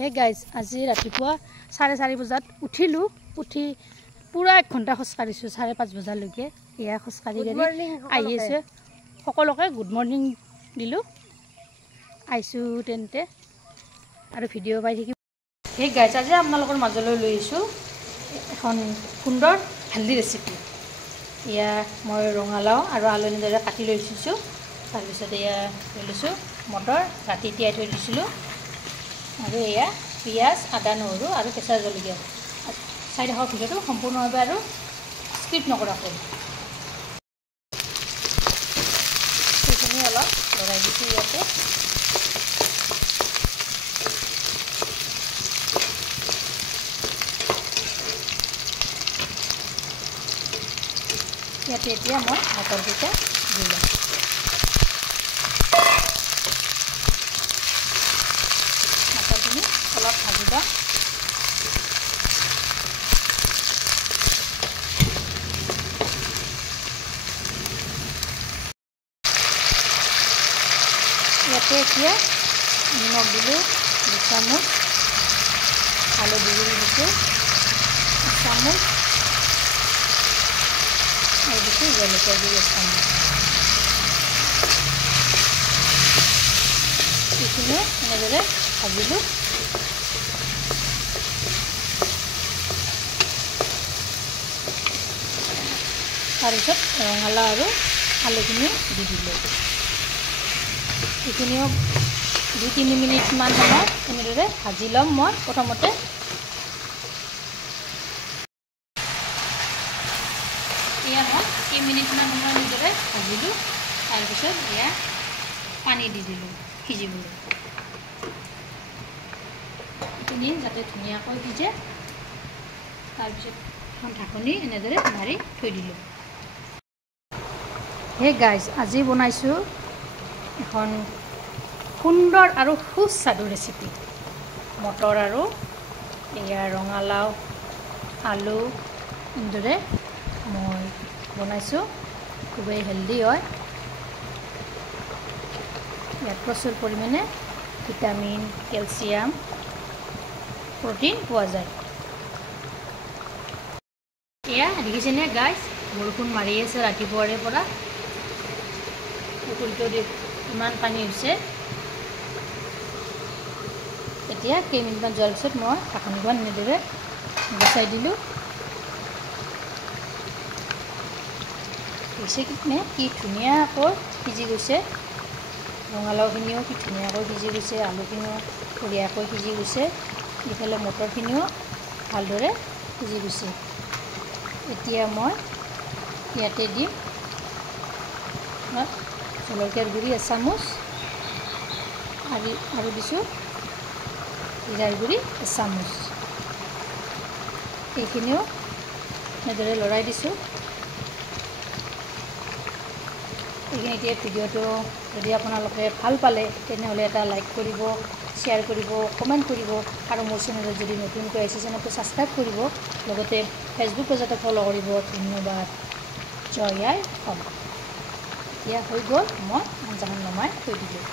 hey guys আজি ৰাতিপুৱা 4:30 বজাত উঠিলোঁ উঠি পুৰা 1 ঘণ্টা খোজ কাঢ়িছোঁ 5:30 বজালৈকে ইয়া খোজ কাঢ়ি আহি আছে সকলোকে গুড মৰ্নিং দিলোঁ আইছোঁ তেন্তে আৰু ভিডিঅ' পাই থাকিব হে গাইজ আজি আপোনালোকৰ মাজলৈ লৈ আহিছোঁ এখন সুন্দৰ হেল্ডি ৰেচিপি ইয়া মই ৰঙালাও আৰু আলুৰ দৰে কাটি লৈছোঁ তাৰপিছত ইয়া লৈ লৈছোঁ মটৰ ৰাতি তিয়াই থৈ দিছিলোঁ আৰু এয়া পিঁয়াজ আদা নহৰু আৰু কেঁচা জলকীয়া চাই দেখাৰ ভিডিঅ'টো সম্পূৰ্ণভাৱে আৰু স্কিপ নকৰাকৈ সেইখিনি অলপ লৰাই দিছোঁ ইয়াতে এতিয়া মই মটৰকেইটা দি লওঁ মটৰখিনি অলপ ভাজি লওঁ ইয়াতে এতিয়া নিমখ দিলোঁ 2 চামুচ হালধি গুড়ি দিছোঁ 1 চামুচ আৰু দিছোঁ জলকীয়া গুড়ি 1 চামুচ এইখিনি এনেদৰে ভাজিলোঁ তাৰপিছত ৰঙালাও আৰু আলুখিনি দি দিলোঁ এইখিনিও 2-3 মিনিটমান সময় এনেদৰে ভাজি ল'ম মই প্ৰথমতে এয়া মই 3 মিনিটমান সময় এনেদৰে ভাজিলোঁ তাৰপিছত এয়া পানী দি দিলোঁ সিজিবলৈ এইখিনি যাতে ধুনীয়াকৈ সিজে তাৰপিছত এখন ঢাকনি এনেদৰে মাৰি থৈ দিলোঁ হে গাইজ আজি বনাইছোঁ এখন সুন্দৰ আৰু সুস্বাদু ৰেচিপি মটৰ আৰু এয়া ৰঙালাও আলু এনেদৰে মই বনাইছোঁ খুবেই হেল্ডি হয় ইয়াত প্ৰচুৰ পৰিমাণে ভিটামিন কেলছিয়াম প্ৰটিন পোৱা যায় এয়া দেখিছেনে গাইজ বৰষুণ মাৰি আছে ৰাতিপুৱাৰে পৰা পুখুৰীটো ইমান পানী হৈছে এতিয়া কেইমিনিটমান যোৱাৰ পিছত মই ঢাকনিখন এনেদৰে গুচাই দিলোঁ হৈছে কি ধুনীয়াকৈ সিজি গৈছে ৰঙালাওখিনিও কি ধুনীয়াকৈ সিজি গৈছে আলুখিনিও বঢ়িয়াকৈ সিজি গৈছে ইফালে মটৰখিনিও ভালদৰে সিজি গৈছে এতিয়া মই ইয়াতে দিম জলকীয়াৰ গুড়ি 1 চামুচ আৰু দিছোঁ জিৰাৰ গুড়ি 1 চামুচ এইখিনিও এনেদৰে লৰাই দিছোঁ এইখিনি এতিয়া ভিডিঅ'টো যদি আপোনালোকে ভাল পালে তেনেহ'লে এটা লাইক কৰিব শ্বেয়াৰ কৰিব কমেণ্ট কৰিব আৰু মোৰ চেনেলত যদি নতুনকৈ আহিছে চেনেলটো ছাবস্ক্ৰাইব কৰিব লগতে ফেচবুক পেজতে ফ'ল' কৰিব ধন্যবাদ জয় আই অসম এতিয়া হৈ গ'ল মই আঞ্জাখন নমাই থৈ দিলোঁ